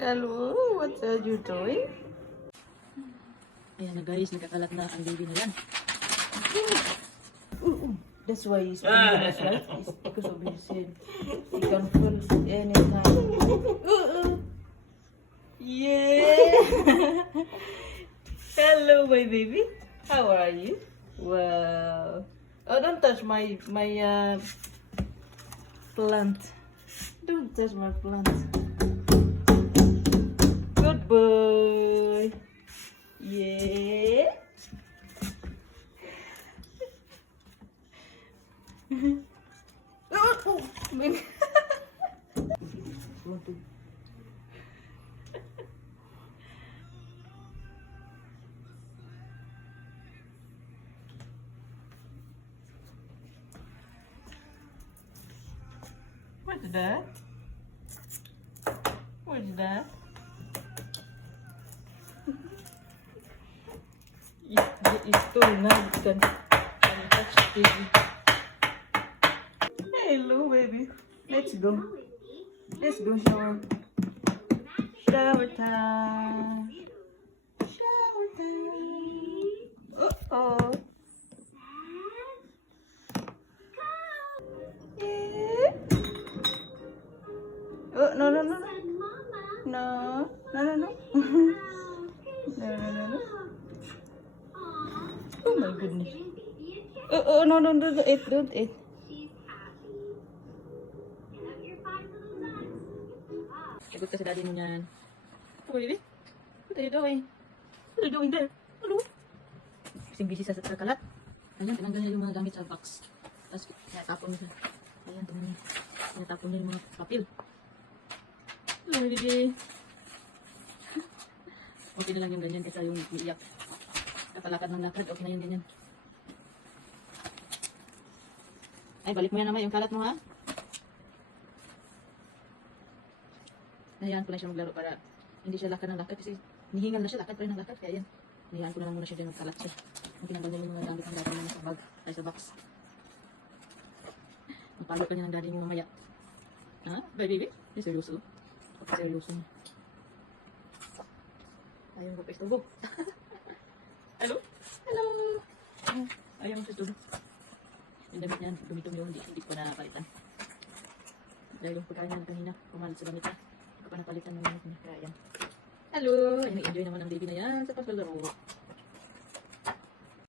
Hello, what are you doing? Ayan na guys, nagkakalat na ang baby na yan. Mm, mm. That's why he's ah. doing this, right? It's because of his head. He can fall anytime. Uh-uh. Yeah! Hello, my baby. How are you? Wow. Oh, don't touch my my uh, plant. Don't touch my plant. Boy. Yeah. What's that? What's that? Can touch TV. Hello, baby. Let's go. Let's go shower. Shower time. Shower time. Uh oh. Goodness. Oh, oh, no, no, don't eat, don't eat. Sagot ka sa daddy mo niyan. Oh baby, what are you doing? What are you doing there? Hello? Kasing busy sa sa kalat. Ayan, tinanggal niya yung mga gamit sa box. Tapos, tinatapon niya. Ayan, tumingin. Tinatapon niya yung mga papel. Hello, baby. Okay na lang yung ganyan kaysa yung iiyak. Kapalakad ng lakad, okay na yung ganyan. Ay, balik mo yan naman yung kalat mo ha. Nahayaan ko lang siya maglaro para hindi siya lakad ng lakad kasi nihingal na siya, lakad pa rin ng lakad. Kaya yan, nahayaan ko na lang muna siya din magkalat siya. Ang tinanggal niya yung mga gamit ang dati niya sa bag, ay sa box. Mapalo ka niya ng daddy niyo mamaya. Ha? Bye, baby? Ay, seryoso. Seryoso niya. Ayaw ko pa istubo. Hello? Hello? Ayaw ko pa istubo. Yung damit niya, dumitong yun, hindi, hindi ko na palitan. Dahil yung pagkain niya kanina, pumalit sa damit niya. Hindi ko pa napalitan ng damit niya. Kaya yan. Hello! Ay, enjoy naman ang baby na yan sa paglalaro.